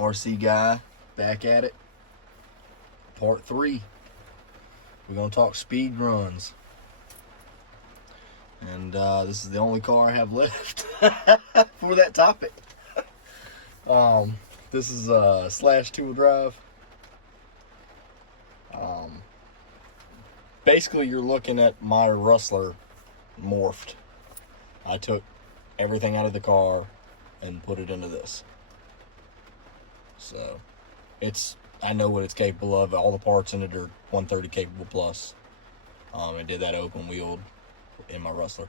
RC guy, back at it. Part 3. We're going to talk speed runs. And this is the only car I have left for that topic. This is a Slash 2-wheel drive. Basically, you're looking at my Rustler morphed. I took everything out of the car and put it into this. So, I know what it's capable of. All the parts in it are 130 capable plus. I did that open wheeled in my Rustler.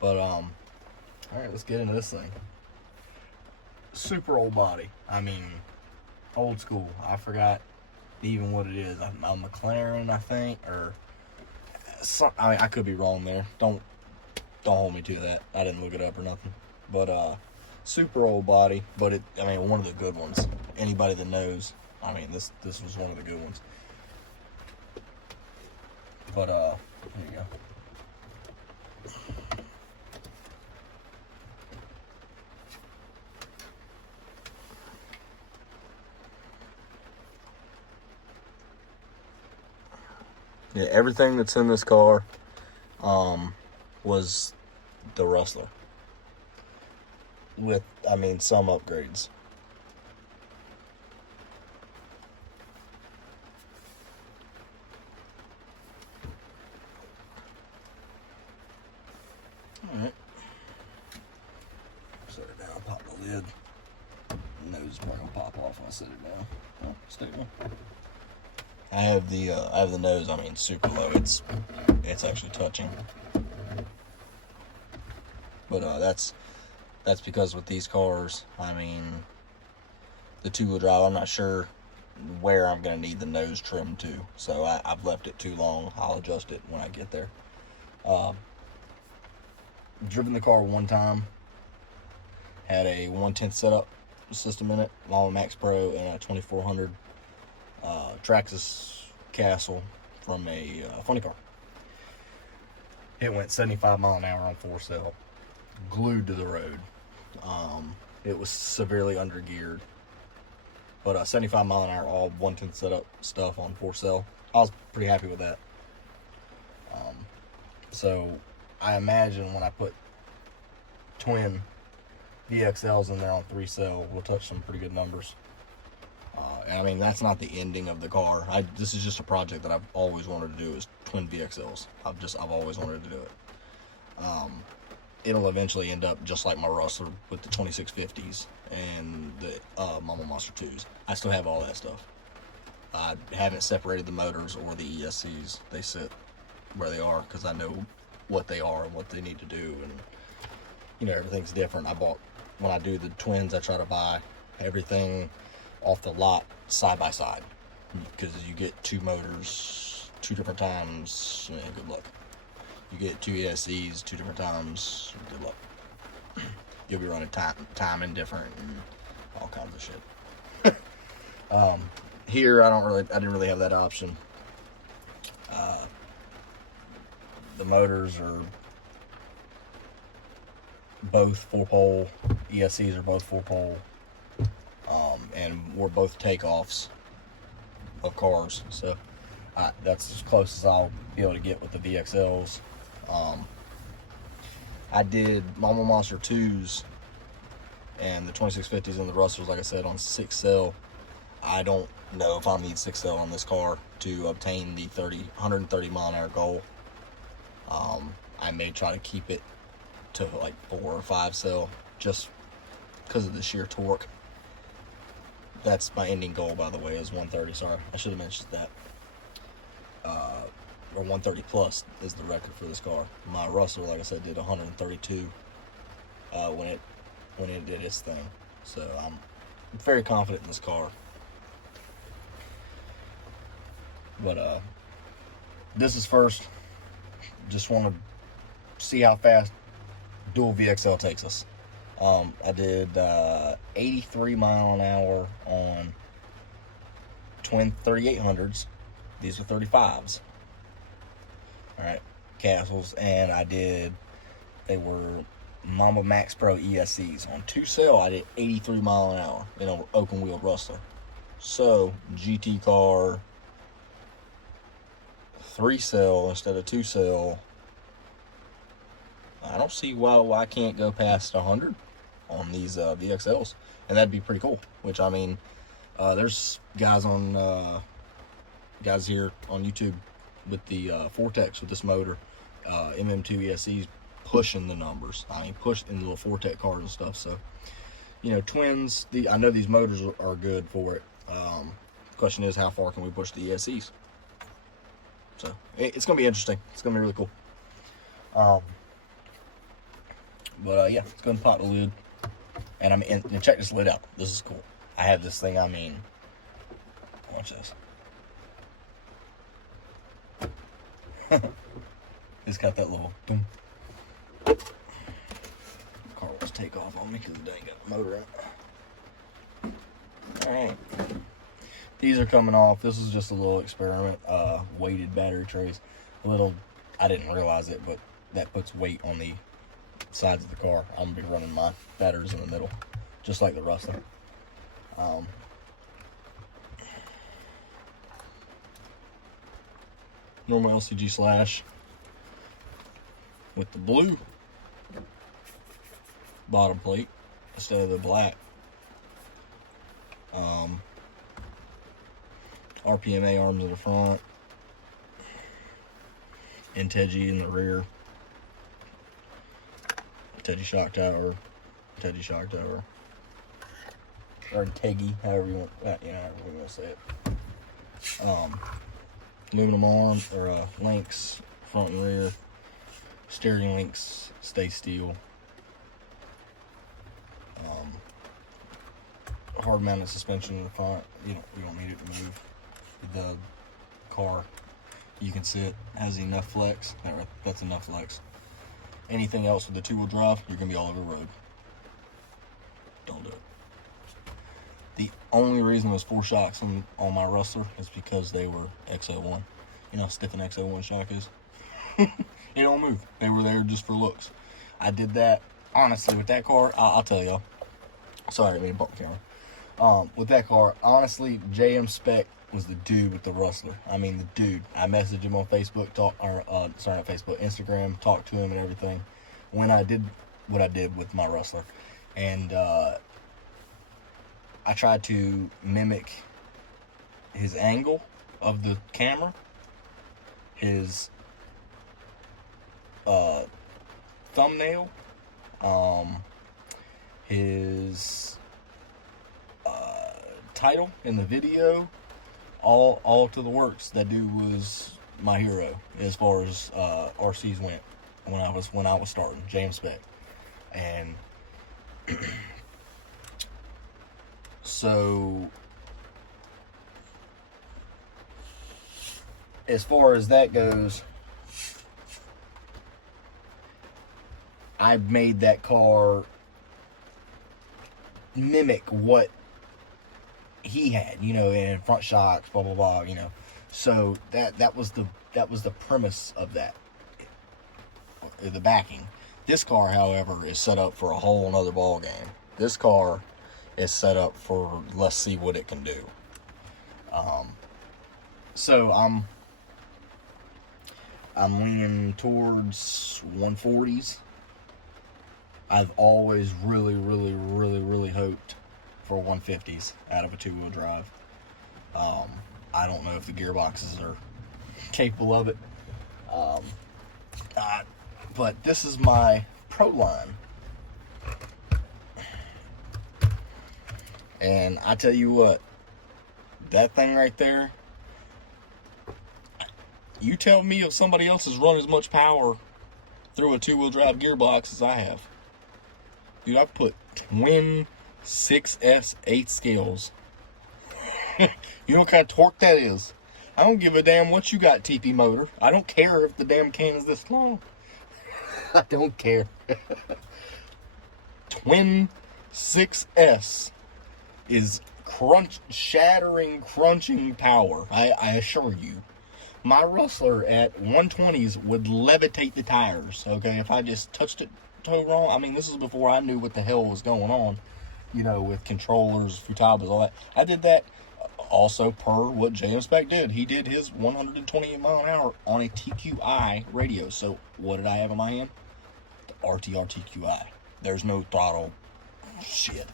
But, alright, let's get into this thing. Super old body. I mean, old school. I forgot even what it is. A McLaren, I think, or I could be wrong there. Don't hold me to that. I didn't look it up or nothing. But super old body, but one of the good ones. Anybody that knows, this was one of the good ones. But here you go. Yeah, everything that's in this car was the Rustler. With, some upgrades. Alright. Set it down, pop the lid. The nose is probably gonna pop off when I set it down. Oh, stay on. I have the nose, super low. It's actually touching. But that's because with these cars, the 2-wheel drive, I'm not sure where I'm gonna need the nose trimmed to. So I've left it too long. I'll adjust it when I get there. Driven the car one time. Had a 1/10 setup system in it, Lama Max Pro, and a 2400 Traxxas Castle from a funny car. It went 75 mile an hour on 4-cell, glued to the road. It was severely undergeared, but 75 mile an hour, all 1/10 setup stuff on 4-cell. I was pretty happy with that. So I imagine when I put twin VXLs in there on 3-cell, we'll touch some pretty good numbers. That's not the ending of the car. This is just a project that I've always wanted to do, is twin VXLs. I've always wanted to do it. It'll eventually end up just like my Rustler with the 2650s and the Mama Monster 2s. I still have all that stuff. I haven't separated the motors or the ESCs. They sit where they are because I know what they are and what they need to do, and everything's different. When I do the twins, I try to buy everything off the lot side by side, because you get 2 motors 2 different times, good luck. You get 2 ESCs 2 different times, good luck. You'll be running timing different and all kinds of shit. Here I didn't really have that option. The motors are both 4-pole, ESCs are both 4-pole, and we're both takeoffs of cars, so that's as close as I'll be able to get with the VXLs. I did Mama Monster 2s and the 2650s and the Rustlers, like I said, on 6-cell. I don't know if I'll need 6-cell on this car to obtain the 130 mile an hour goal. I may try to keep it to like 4 or 5-cell just because of the sheer torque. That's my ending goal, by the way, is 130. Sorry, I should have mentioned that. Or 130 plus is the record for this car. My Rustler, like I said, did 132 when it did its thing. So I'm very confident in this car. But this is first. Just want to see how fast dual VXL takes us. I did 83 mile an hour on twin 3800s. These are 35s. Alright, Castles. And they were Mama Max Pro ESCs. On 2-cell, I did 83 mile an hour in an open wheel Rustler. So, GT car, 3-cell instead of 2-cell. I don't see why I can't go past 100 on these VXLs, and that'd be pretty cool. Which, I mean, there's guys here on YouTube with the Vortex with this motor, MM2 ESCs, pushing the numbers. I mean, pushing the little Vortex cars and stuff. So, you know, twins. I know these motors are good for it. Question is, how far can we push the ESCs? So it's gonna be interesting. It's gonna be really cool. But yeah, let's go and pop the lid. And and check this lid out. This is cool. I have this thing. I mean, watch this. It's got that little boom. Car wants to take off on me because it ain't got a motor in it. Alright. These are coming off. This is just a little experiment. Weighted battery trays. I didn't realize it, but that puts weight on the sides of the car. I'm going to be running my batteries in the middle, just like the Rustler. Normal LCG slash with the blue bottom plate instead of the black. RPMA arms in the front, Integy in the rear, Integy shock tower, or Integy, however you want, however you want to say it. Aluminum arms or links, front and rear. Steering links stay steel. Hard mounted suspension in the front. You don't need it to move. The car, you can sit, has enough flex. That's enough flex. Anything else with the 2-wheel drive, you're gonna be all over the road. Don't do it. The only reason there's 4 shocks on my Rustler is because they were X01. You know how stiff an X01 shock is? It don't move. They were there just for looks. I did that, honestly, with that car. I'll tell y'all. Sorry, I didn't mean to bump the camera. With that car, honestly, JM Spec was the dude with the Rustler. I mean, the dude. I messaged him on Facebook, Instagram, talked to him and everything when I did what I did with my Rustler. And I tried to mimic his angle of the camera, his thumbnail, his title in the video, all to the works. That dude was my hero as far as RCs went when I was starting, JM Spec. And so as far as that goes, I made that car mimic what he had, and front shocks, blah blah blah, So that was the premise of that, the backing. This car, however, is set up for a whole nother ball game. This car is set up for let's see what it can do. So I'm leaning towards 140s. I've always really, really, really, really hoped for 150s out of a 2-wheel drive. I don't know if the gearboxes are capable of it. But this is my Pro line. And I tell you what, that thing right there, you tell me if somebody else has run as much power through a 2-wheel drive gearbox as I have. Dude, I've put twin 6S 8 scales. You know what kind of torque that is? I don't give a damn what you got, TP motor. I don't care if the damn can is this long. I don't care. Twin 6S is shattering, crunching power. I assure you. My Rustler at 120s would levitate the tires, okay? If I just touched it toe wrong. I mean, this is before I knew what the hell was going on, you know, with controllers, Futaba's, all that. I did that also per what James Beck did. He did his 128 mile an hour on a TQI radio. So what did I have in my hand? The RTR TQI. There's no throttle. Shit.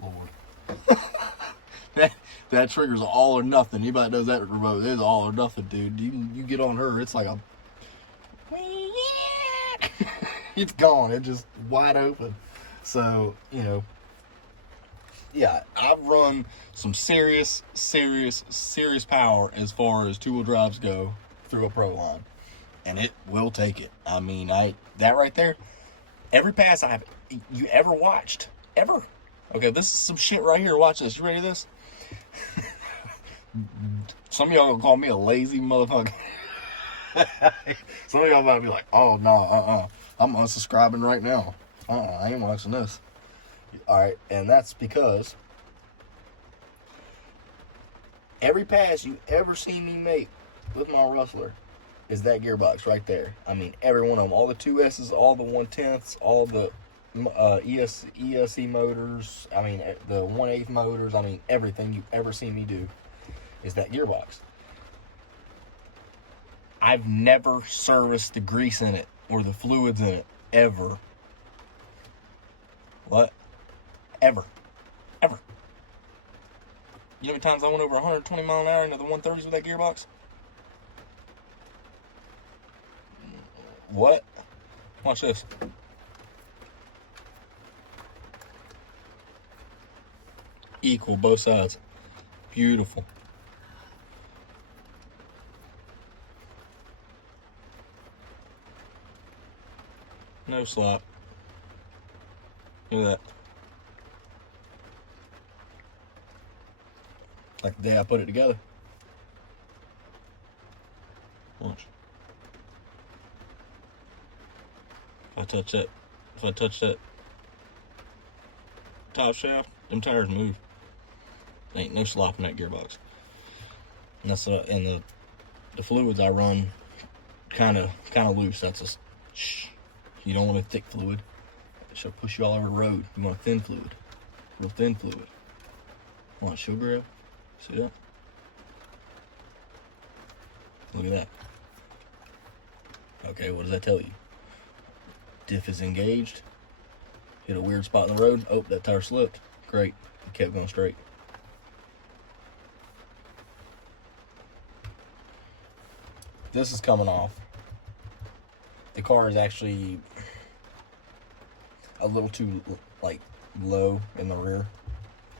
Lord. that trigger's all or nothing. Anybody knows that remote, it's all or nothing, dude. You get on her, it's like a it's gone. It's just wide open. So, you know, yeah, I've run some serious power as far as two-wheel drives go through a Pro line. And it will take it. I mean, that right there, every pass you ever watched, ever. Okay, this is some shit right here. Watch this. You ready for this? Some of y'all gonna call me a lazy motherfucker. Some of y'all might be like, oh, no, I'm unsubscribing right now. I ain't watching this. Alright, and that's because every pass you ever seen me make with my Rustler is that gearbox right there. I mean, every one of them. All the 2S's, all the 1/10ths, all the ESC motors, I mean, the 1/8 motors, I mean, everything you've ever seen me do is that gearbox. I've never serviced the grease in it or the fluids in it, ever. What? Ever. You know how many times I went over 120 mile an hour into the 130s with that gearbox? What? Watch this. Equal, both sides. Beautiful. No slop. Look at that. Like the day I put it together. Watch. If I touch that top shaft, them tires move. There ain't no slop in that gearbox. And that's and the fluids I run kind of loose. That's a shh. You don't want a thick fluid. She'll push you all over the road. You want a thin fluid. Real thin fluid. Want sugar grab? See that? Look at that. Okay, what does that tell you? Diff is engaged. Hit a weird spot in the road. Oh, that tire slipped. Great. It kept going straight. This is coming off. The car is actually a little too, like, low in the rear.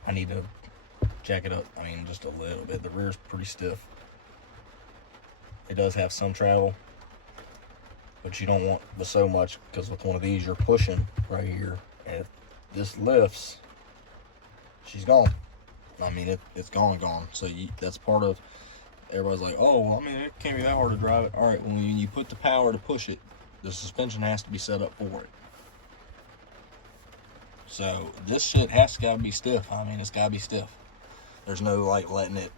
I need to jack it up. I mean, just a little bit. The rear's pretty stiff. It does have some travel, but you don't want so much, because with one of these, you're pushing right here. And if this lifts, she's gone. I mean, it's gone. So that's part of, everybody's like, oh, well, I mean, it can't be that hard to drive it. All right, when you put the power to push it, the suspension has to be set up for it. So this shit gotta be stiff. I mean, it's gotta be stiff. There's no like letting it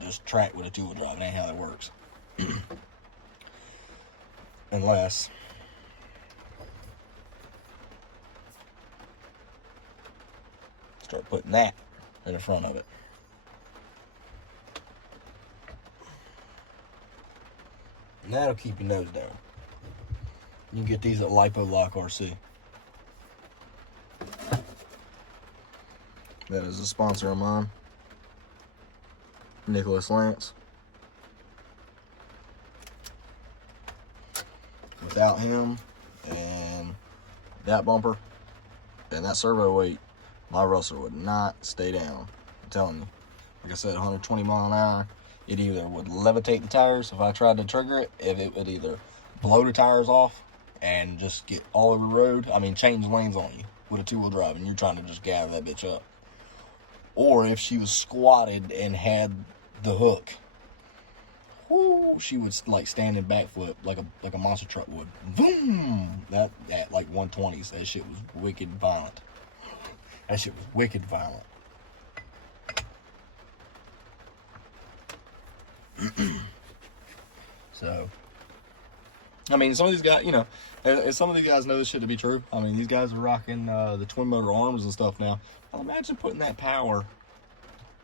just track with a two-wheel drive. It ain't how that works. Unless start putting that in the front of it. And that'll keep your nose down. You can get these at Lipo Lock RC. That is a sponsor of mine, Nicholas Lance. Without him and that bumper and that servo weight, my Rustler would not stay down. I'm telling you. Like I said, 120 mile an hour, it either would levitate the tires if I tried to trigger it, if it would either blow the tires off and just get all over the road. I mean, change lanes on you with a two-wheel drive and you're trying to just gather that bitch up. Or if she was squatted and had the hook, whoo, she would like stand in backflip like a monster truck would. Boom! That at like 120s, that shit was wicked violent. That shit was wicked violent. So I mean, some of these guys, you know, and some of these guys know this shit to be true. I mean, these guys are rocking the twin motor arms and stuff now. Well, imagine putting that power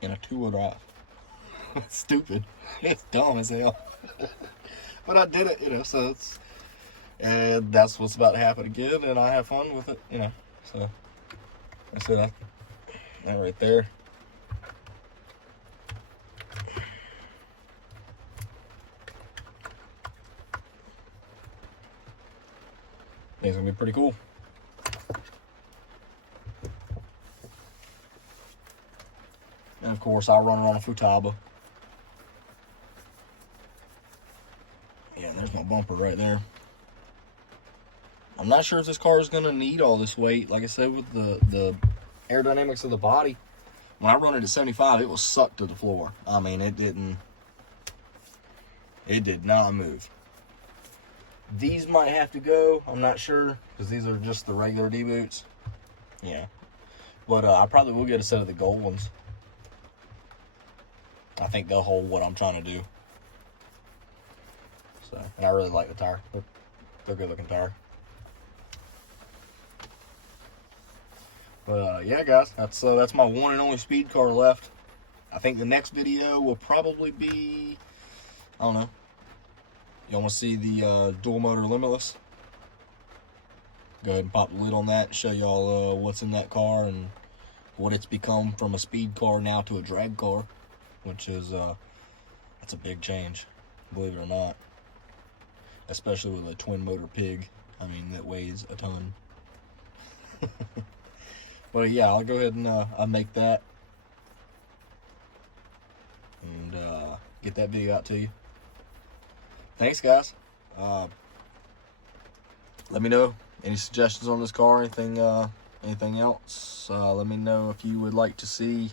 in a two-wheel drive. It's stupid. It's dumb as hell. But I did it, you know, so it's, and that's what's about to happen again, and I have fun with it, you know. So that's it. That right there. I think it's gonna be pretty cool. And of course, I'll run it on a Futaba. Yeah, there's my bumper right there. I'm not sure if this car is gonna need all this weight. Like I said, with the aerodynamics of the body, when I run it at 75, it was sucked to the floor. I mean, it did not move. These might have to go. I'm not sure, because these are just the regular D-boots. Yeah. But I probably will get a set of the gold ones. I think they'll hold what I'm trying to do. So, and I really like the tire. They're good looking tire. But yeah, guys, that's my one and only speed car left. I think the next video will probably be, I don't know. Y'all want to see the dual motor Limitless? Go ahead and pop the lid on that and show y'all what's in that car and what it's become from a speed car now to a drag car, which is that's a big change, believe it or not. Especially with a twin motor pig. I mean, that weighs a ton. But yeah, I'll go ahead and I'll make that and get that video out to you. Thanks, guys. Let me know any suggestions on this car, anything else. Let me know if you would like to see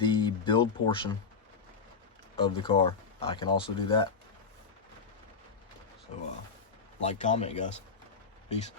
the build portion of the car. I can also do that. So like, comment, guys. Peace.